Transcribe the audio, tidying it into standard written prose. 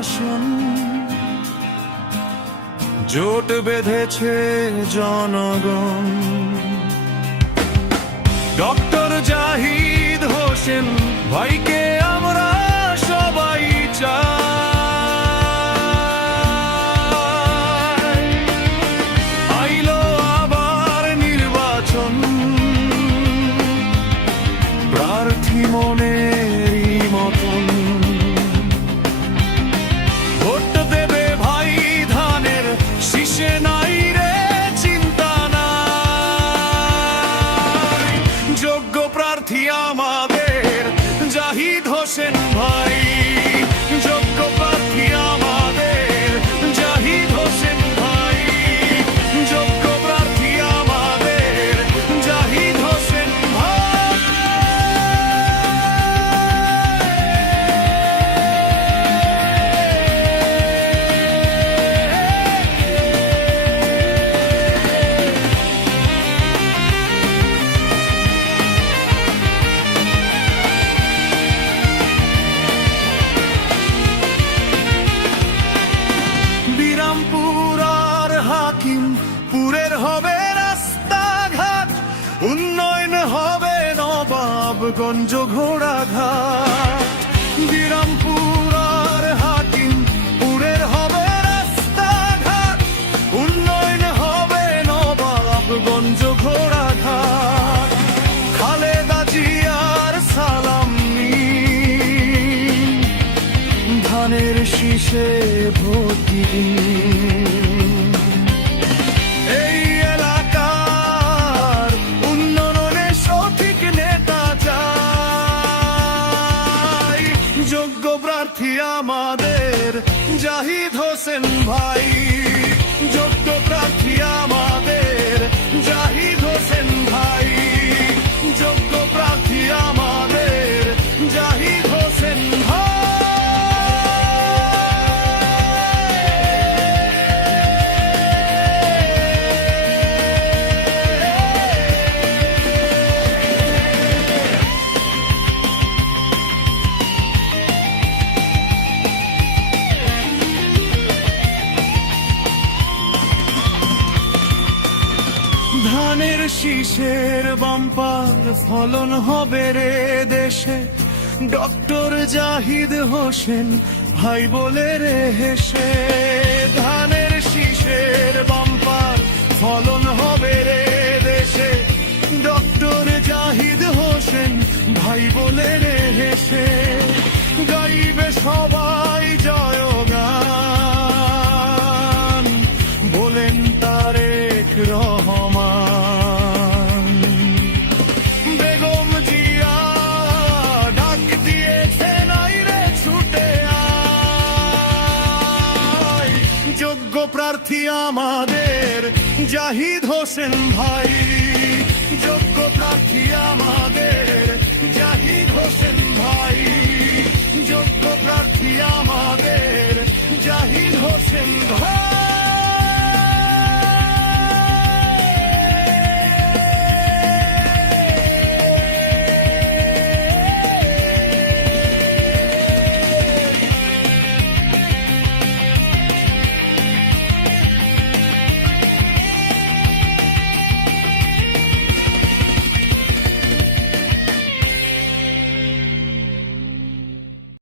শাসন, জোট বেঁধেছে জনগণ। ডক্টর জাহিদ হোসেন ভাইকে আমরা সবাই চাই। আইলো আবার নির্বাচন, প্রার্থী মনেরই মতন। ভোট দেবে ভাই ধানের শীষে, নাই রে চিন্তা নাই। যোগ্য প্রার্থী আমাদের জাহিদ হোসেন ভাই, যোগ্য প্রার্থী আমাদের জাহিদ হোসেন ভাই, যোগ্য প্রার্থী আমাদের জাহিদ হোসেন ভাই। পুরের হবে রাস্তাঘাট, উন্নয়ন হবে নবাবগঞ্জ ঘোড়াঘাট। বিরামপুর আর হাকিমপুরের হবে রাস্তাঘাট, উন্নয়ন হবে নবাবগঞ্জ ঘোড়াঘাট। খালেদা জিয়ার সালাম নিন, ধানের শীষে ভোট দিন। যোগ্য প্রার্থী আমাদের জাহিদ হোসেন ভাই, যোগ্য প্রার্থী আমাদের জাহিদ হোসেন ভাই, যোগ্য প্রার্থী আমাদের জাহিদ হোসেন ভাই। ধানের শীষের বাম্পার ফলন হবে রে দেশে, ডক্টর জাহিদ হোসেন ভাই বলে রে হেসে। ধানের শীষের বাম্পার ফলন হবে রে দেশে, ডক্টর জাহিদ হোসেন ভাই বলে রে হেসে। গাইবে সবাই জয়গান, বলেন তারেক রহমান। বেগম জিয়া ডাক দিয়েছে, নাই রে ছুটে আয়। যোগ্য প্রার্থী আমাদের জাহিদ হোসেন ভাই,